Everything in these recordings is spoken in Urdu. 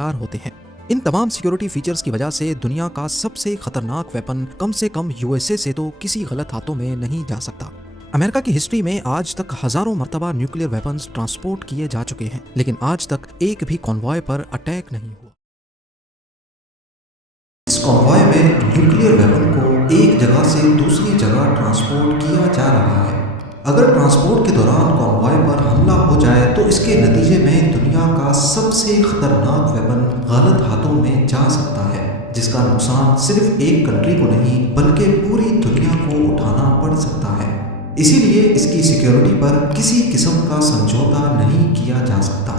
تیار ہوتے ہیں۔ ان تمام سیکیورٹی فیچرز کی وجہ سے دنیا کا سب سے خطرناک ویپن کم سے کم USA سے تو کسی غلط ہاتھوں میں نہیں جا سکتا۔ امریکہ کی ہسٹری میں آج تک ہزاروں مرتبہ نیوکلیر ویپنز ٹرانسپورٹ کیے جا چکے ہیں، لیکن آج تک ایک بھی کنوائے پر اٹیک نہیں ہوا۔ اس کنوائے میں نیوکلیر ویپن کو ایک جگہ سے دوسری جگہ ٹرانسپورٹ کیا جا رہا ہے۔ اگر ٹرانسپورٹ کے دوران کنوائے پر حملہ ہو جائے تو اس کے نتیجے میں دنیا کا سب سے خطرناک ویپن غلط ہاتھوں میں جا سکتا ہے، جس کا نقصان صرف ایک کنٹری کو نہیں بلکہ پوری دنیا کو اٹھانا پڑ سکتا ہے۔ اسی لیے اس کی سیکیورٹی پر کسی قسم کا سمجھوتا نہیں کیا جا سکتا۔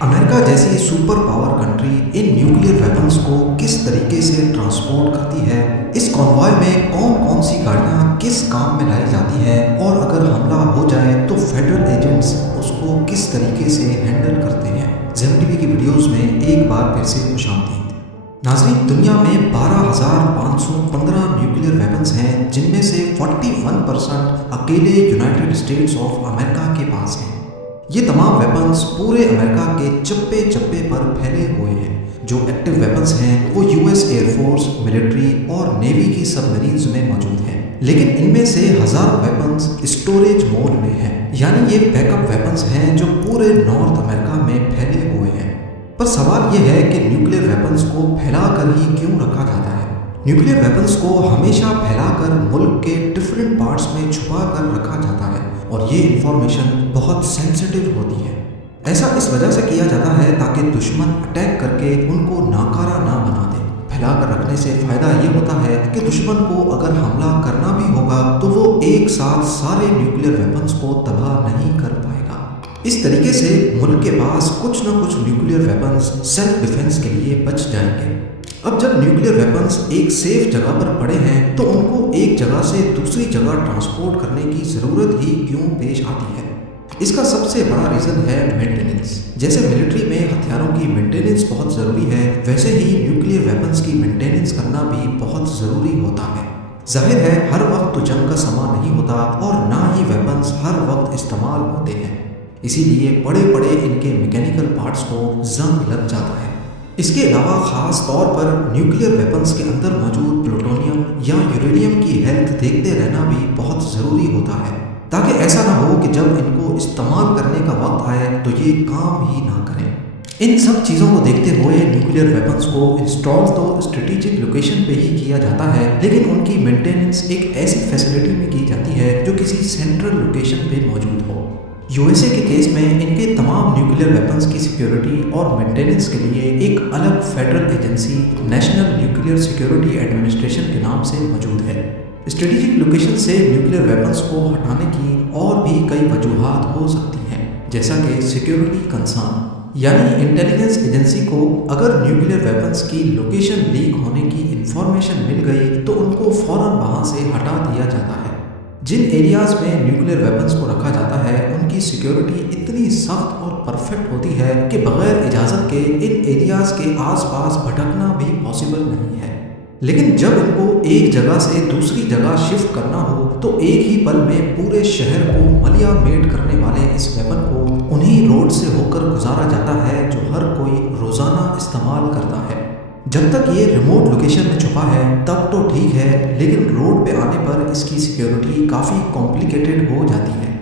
امریکہ جیسی super power country in nuclear weapons کو کس طریقے سے ٹرانسپورٹ کرتی ہے، اس کنوائے میں کون کون سی گاڑیاں کس کام میں لائی جاتی ہیں، اور اگر حملہ ہو جائے تو فیڈرل ایجنٹس اس کو کس طریقے سے ہینڈل کرتے ہیں۔ زیم ٹی وی کی ویڈیوز میں ایک بار پھر سے خوش آمدید۔ ناظرین، دنیا میں 12,515 نیوکلیر ویپنز ہیں، جن میں سے 41% اکیلے یونائٹڈ اسٹیٹس آف امریکہ کے پاس ہیں۔ یہ تمام ویپنز پورے امریکہ کے چپے چپے پر پھیلے ہوئے ہیں۔ جو ایکٹیو ویپنز ہیں وہ US ایئر فورس، ملٹری اور نیوی کی سب مرینز میں موجود ہیں، لیکن ان میں سے ہزاروں ویپنز اسٹوریج موڈ میں ہیں، یعنی یہ بیک اپ ویپنز ہیں جو پورے نارتھ امریکہ میں پھیلے ہوئے ہیں۔ پر سوال یہ ہے کہ نیوکلیر ویپنز کو پھیلا کر ہی کیوں رکھا جاتا ہے؟ نیوکلیر ویپنز کو ہمیشہ پھیلا کر ملک کے ڈفرینٹ پارٹس میں چھپا کر رکھا جاتا ہے، اور یہ انفارمیشن بہت سینسیٹیو ہوتی ہے۔ ایسا اس وجہ سے کیا جاتا ہے تاکہ دشمن اٹیک کر کے ان کو ناکارہ نہ بنا دے۔ پھیلا کر رکھنے سے فائدہ یہ ہوتا ہے کہ دشمن کو اگر حملہ کرنا بھی ہوگا تو وہ ایک ساتھ سارے نیوکلیر ویپنز کو تباہ نہیں کر پائے گا۔ اس طریقے سے ملک کے پاس کچھ نہ کچھ نیوکلیر ویپنز سیلف ڈیفنس کے لیے بچ جائیں گے۔ اب جب نیوکلیر ویپنز ایک سیف جگہ پر پڑے ہیں تو ان کو ایک جگہ سے دوسری جگہ ٹرانسپورٹ کرنے کی ضرورت ہی کیوں پیش آتی ہے؟ اس کا سب سے بڑا ریزن ہے مینٹیننس۔ جیسے ملٹری میں ہتھیاروں کی مینٹیننس بہت ضروری ہے، ویسے ہی نیوکلیر ویپنز کی مینٹیننس کرنا بھی بہت ضروری ہوتا ہے۔ ظاہر ہے ہر وقت تو جنگ کا سما نہیں ہوتا، اور نہ ہی ویپنز ہر وقت استعمال ہوتے ہیں، اسی لیے پڑے پڑے ان کے میکینیکل پارٹس کو زنگ لگ جاتا ہے۔ اس کے علاوہ خاص طور پر نیوکلیر ویپنز کے اندر موجود پلوٹونیم یا یورینیم کی ہیلتھ دیکھتے رہنا بھی بہت ضروری ہوتا ہے، تاکہ ایسا نہ ہو کہ جب ان کو استعمال کرنے کا وقت آئے تو یہ کام ہی نہ کریں۔ ان سب چیزوں کو دیکھتے ہوئے نیوکلیر ویپنز کو انسٹال تو اسٹریٹجک لوکیشن پہ ہی کیا جاتا ہے، لیکن ان کی مینٹیننس ایک ایسی فیسلٹی میں کی جاتی ہے جو کسی سینٹرل لوکیشن پہ موجود ہو۔ USA کے کیس میں ان کے تمام نیوکلیر ویپنز کی سیکیورٹی اور مینٹیننس کے لیے ایک الگ federal agency national nuclear security administration کے نام سے موجود ہے۔ اسٹریٹجک لوکیشن سے نیوکلیر ویپنز کو ہٹانے کی اور بھی کئی وجوہات ہو سکتی ہیں، جیسا کہ سیکیورٹی کنسرن، یعنی انٹیلیجنس ایجنسی کو اگر نیوکلیر ویپنز کی لوکیشن لیک ہونے کی انفارمیشن مل گئی تو ان کو فوراً وہاں سے ہٹا دیا جاتا ہے۔ جن ایریاز میں نیوکلیر ویپنز کو رکھا جاتا ہے ان کی سیکیورٹی اتنی سخت اور پرفیکٹ ہوتی ہے کہ بغیر اجازت کے ان ایریاز کے آس پاس بھٹکنا بھی پاسبل نہیں ہے۔ لیکن جب ان کو ایک جگہ سے دوسری جگہ شفٹ کرنا ہو تو ایک ہی پل میں پورے شہر کو ملیا میٹ کرنے والے اس ویپن کو انہی روڈ سے ہو کر گزارا جاتا ہے جو ہر کوئی روزانہ استعمال کرتا ہے۔ جب تک یہ ریموٹ لوکیشن میں چھپا ہے تب تو ٹھیک ہے، لیکن روڈ پہ آنے پر اس کی سیکیورٹی کافی کمپلیکیٹڈ ہو جاتی ہے۔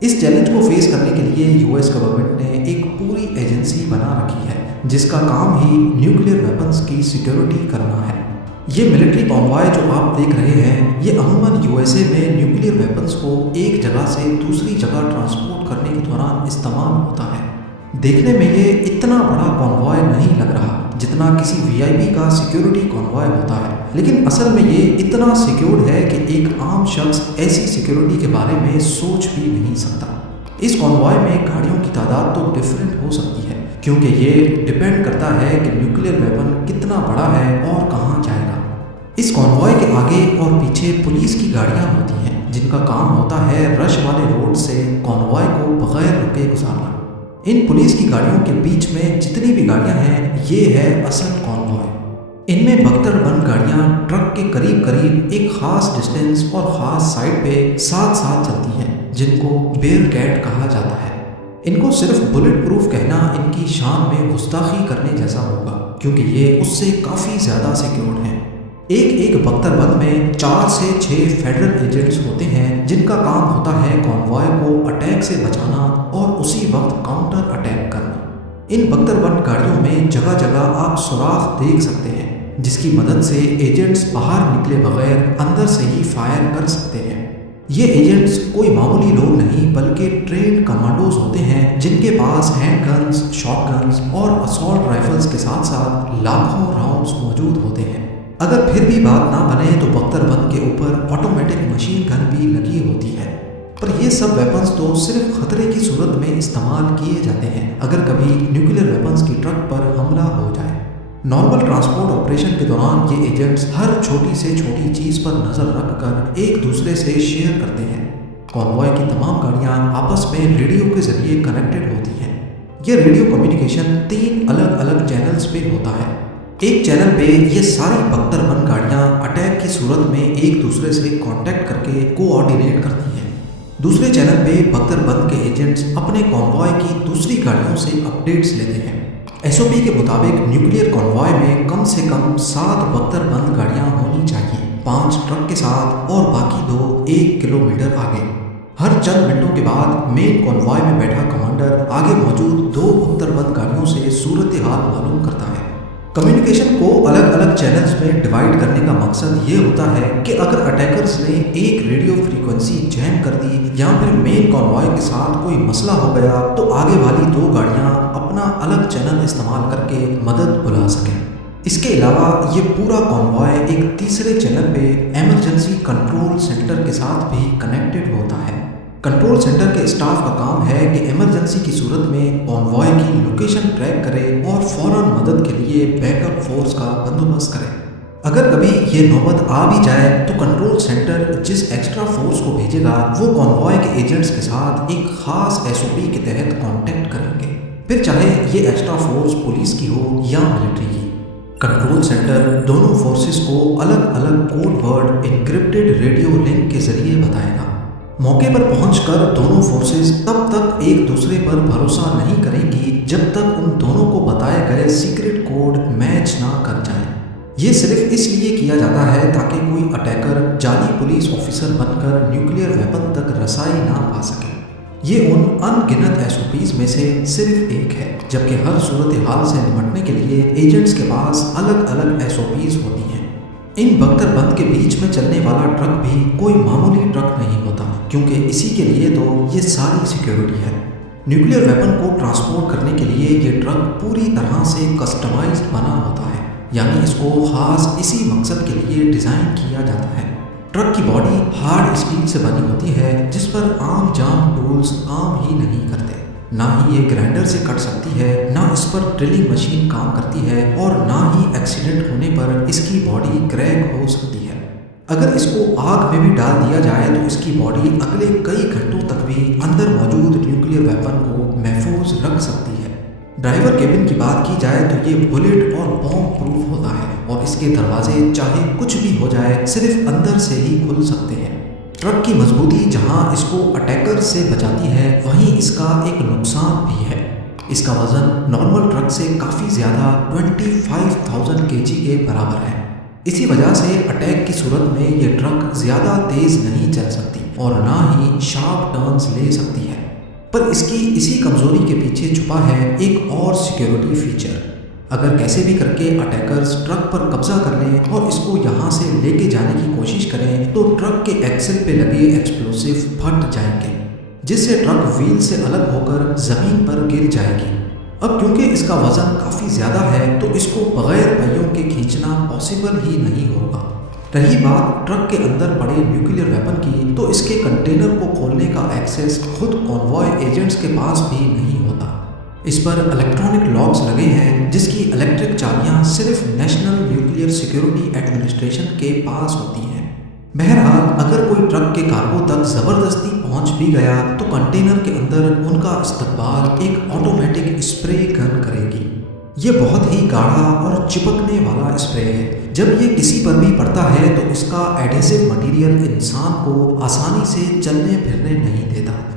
اس چیلنج کو فیس کرنے کے لیے US گورنمنٹ نے ایک پوری ایجنسی بنا رکھی ہے جس کا کام ہی نیوکلیر ویپنز کی سیکیورٹی کرنا ہے۔ یہ ملٹری کنوائے جو آپ دیکھ رہے ہیں یہ عموماً USA میں نیوکلیر ویپنز کو ایک جگہ سے دوسری جگہ ٹرانسپورٹ کرنے کے دوران استعمال ہوتا ہے۔ دیکھنے میں یہ اتنا بڑا کنوائے نہیں لگ رہا جتنا کسی VIP کا سیکیورٹی کنوائے ہوتا ہے، لیکن اصل میں یہ اتنا سیکیورڈ ہے کہ ایک عام شخص ایسی سیکیورٹی کے بارے میں سوچ بھی نہیں سکتا۔ اس کنوائے میں گاڑیوں کی تعداد تو ڈفرینٹ ہو سکتی ہے، کیونکہ یہ ڈیپینڈ کرتا ہے کہ نیوکلیر ویپن کتنا بڑا ہے اور کہاں جائے گا۔ اس کنوائے کے آگے اور پیچھے پولیس کی گاڑیاں ہوتی ہیں جن کا کام ہوتا ہے رش والے روڈ سے کنوائے کو بغیر رکے گزارنا۔ ان پولیس کی گاڑیوں کے بیچ میں جتنی بھی گاڑیاں ہیں یہ ہے اصل کنوائے۔ ان میں بکتر بند گاڑیاں ٹرک کے قریب قریب ایک خاص ڈسٹینس اور خاص سائڈ پہ ساتھ ساتھ چلتی ہیں، جن کو بیئر کیٹ کہا جاتا ہے۔ ان کو صرف بلٹ پروف کہنا ان کی شان میں گستاخی کرنے جیسا ہوگا، کیونکہ یہ اس سے کافی زیادہ سیکیورڈ ہیں۔ ایک بختر بند میں 4 سے 6 فیڈرل ایجنٹس ہوتے ہیں جن کا کام ہوتا ہے کانوائے کو اٹیک سے بچانا اور اسی وقت کاؤنٹر اٹیک کرنا۔ ان بختر بند گاڑیوں میں جگہ جگہ آپ سوراخ دیکھ سکتے ہیں جس کی مدد سے ایجنٹس باہر نکلے بغیر اندر سے ہی فائر کر سکتے ہیں۔ یہ ایجنٹس کوئی معمولی لوگ نہیں بلکہ ٹرینڈ کمانڈوز ہوتے ہیں جن کے پاس ہینڈ گنز، شاٹ گنز اور اسالٹ رائفلز کے ساتھ ساتھ لاکھوں راؤنڈز موجود ہوتے ہیں۔ اگر پھر بھی بات نہ بنے تو بختر بند کے اوپر آٹومیٹک مشین گن بھی لگی ہوتی ہے، پر یہ سب ویپنز تو صرف خطرے کی صورت میں استعمال کیے جاتے ہیں اگر کبھی نیوکلیر ویپنز کی ٹرک پر حملہ ہو جائے۔ نارمل ٹرانسپورٹ آپریشن کے دوران یہ ایجنٹس ہر چھوٹی سے چھوٹی چیز پر نظر رکھ کر ایک دوسرے سے شیئر کرتے ہیں۔ کانوائے کی تمام گاڑیاں آپس میں ریڈیو کے ذریعے کنیکٹڈ ہوتی ہیں۔ یہ ریڈیو کمیونیکیشن 3 الگ الگ چینلز پہ ہوتا ہے۔ ایک چینل پہ یہ ساری بختر بند گاڑیاں اٹیک کی صورت میں ایک دوسرے سے کانٹیکٹ کر کے کوآرڈینیٹ کرتی ہیں۔ دوسرے چینل پہ بختر بند کے ایجنٹس اپنے کانوائے کی دوسری گاڑیوں سے اپڈیٹس لیتے ہیں۔ ایس او پی کے مطابق نیوکلیئر کانوائے میں کم سے کم 7 بختر بند گاڑیاں ہونی چاہیے، 5 ٹرک کے ساتھ اور باقی 2 1 کلومیٹر آگے۔ ہر چند منٹوں کے بعد مین کانوائے میں بیٹھا کمانڈر آگے موجود 2 بختر بند گاڑیوں سے صورتحال معلوم کرتا ہے۔ کمیونیکیشن کو الگ الگ چینلز میں ڈیوائڈ کرنے کا مقصد یہ ہوتا ہے کہ اگر اٹیکرز نے ایک ریڈیو فریکوینسی جیم کر دی یا پھر مین کانوائے کے ساتھ کوئی مسئلہ ہو گیا تو آگے والی 2 گاڑیاں اپنا الگ چینل استعمال کر کے مدد بلا سکیں۔ اس کے علاوہ یہ پورا کانوائے ایک تیسرے چینل پہ ایمرجنسی کنٹرول سینٹر کے ساتھ بھی کنیکٹڈ ہوتا ہے۔ کنٹرول سینٹر کے اسٹاف کا کام ہے کہ ایمرجنسی کی صورت میں کانوائے کی لوکیشن ٹریک کرے اور فوراً مدد کے لیے بیک اپ فورس کا بندوبست کرے۔ اگر کبھی یہ نوبت آ بھی جائے تو کنٹرول سینٹر جس ایکسٹرا فورس کو بھیجے گا وہ کانوائے کے ایجنٹس کے ساتھ ایک خاص ایس او پی کے تحت کانٹیکٹ کریں گے، پھر چاہے یہ ایکسٹرا فورس پولیس کی ہو یا ملٹری کی۔ کنٹرول سینٹر دونوں فورسز کو الگ الگ code word encrypted radio link کے ذریعے بتائے گا۔ موقع پر پہنچ کر دونوں فورسز تب تک ایک دوسرے پر بھروسہ نہیں کریں گی جب تک ان دونوں کو بتائے گئے سیکرٹ کوڈ میچ نہ کر جائیں۔ یہ صرف اس لیے کیا جاتا ہے تاکہ کوئی اٹیکر جعلی پولیس آفیسر بن کر نیوکلیئر ویپن تک رسائی نہ پا سکے۔ یہ ان ان گنت ایس او پیز میں سے صرف ایک ہے، جبکہ ہر صورتحال سے نمٹنے کے لیے ایجنٹس کے پاس الگ الگ ایس او پیز ہوتی ہیں۔ ان بختر بند کے بیچ میں چلنے والا ٹرک بھی کوئی معمولی ٹرک نہیں ہوتا، کیونکہ اسی کے لیے تو یہ ساری سیکیورٹی ہے۔ نیوکلیئر ویپن کو ٹرانسپورٹ کرنے کے لیے یہ ٹرک پوری طرح سے کسٹمائزڈ بنا ہوتا ہے، یعنی اس کو خاص اسی مقصد کے لیے ڈیزائن کیا جاتا ہے۔ ٹرک کی باڈی ہارڈ اسٹیل سے بنی ہوتی ہے جس پر عام جام ٹولز کام ہی نہیں کرتے، نہ ہی یہ گرائنڈر سے کٹ سکتی ہے، نہ اس پر ڈرلنگ مشین کام کرتی ہے، اور نہ ہی ایکسیڈنٹ ہونے پر اس کی باڈی کریک ہو سکتی ہے۔ اگر اس کو آگ میں بھی ڈال دیا جائے تو اس کی باڈی اگلے کئی گھنٹوں تک بھی اندر موجود نیوکلیئر ویپن کو محفوظ رکھ سکتی ہے۔ ڈرائیور کیبن کی بات کی جائے تو یہ بلٹ اور بوم پروف ہوتا ہے اور اس کے دروازے چاہے کچھ بھی ہو جائے صرف اندر سے ہی کھل سکتے ہیں۔ ٹرک کی مضبوطی جہاں اس کو اٹیکر سے بچاتی ہے وہیں اس کا ایک نقصان بھی ہے۔ اس کا وزن نارمل ٹرک سے کافی زیادہ 25,000 kg کے برابر ہے۔ اسی وجہ سے اٹیک کی صورت میں یہ ٹرک زیادہ تیز نہیں چل سکتی اور نہ ہی شارپ ٹرنز لے سکتی ہے۔ پر اس کی اسی کمزوری کے پیچھے چھپا ہے ایک اور سیکیورٹی فیچر۔ اگر کیسے بھی کر کے اٹیکرز ٹرک پر قبضہ کر لیں اور اس کو یہاں سے لے کے جانے کی کوشش کریں تو ٹرک کے ایکسل پہ لگے ایکسپلوسیو پھٹ جائیں گے، جس سے ٹرک وہیل سے الگ ہو کر زمین پر گر جائے گی۔ اب کیونکہ اس کا وزن کافی زیادہ ہے تو اس کو بغیر پہیوں کے کھینچنا پاسبل ہی نہیں ہوگا۔ رہی بات ٹرک کے اندر پڑے نیوکلیئر ویپن کی تو اس کے کنٹینر کو کھولنے کا ایکسیس خود کانوائے ایجنٹس کے پاس بھی نہیں ہوتا۔ اس پر الیکٹرانک لاکس لگے ہیں جس کی الیکٹرک چابیاں صرف نیشنل نیوکلیئر سیکیورٹی ایڈمنسٹریشن کے پاس ہوتی ہیں۔ بہرحال اگر کوئی ٹرک کے کارگو تک زبردستی پہنچ بھی گیا تو کنٹینر کے اندر ان کا استقبال ایک آٹومیٹک اسپرے گن کرے گی۔ یہ بہت ہی گاڑھا اور چپکنے والا اسپرے ہے۔ جب یہ کسی پر بھی پڑتا ہے تو اس کا ایڈھیسو مٹیریل انسان کو آسانی سے چلنے پھرنے نہیں دیتا،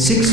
6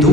2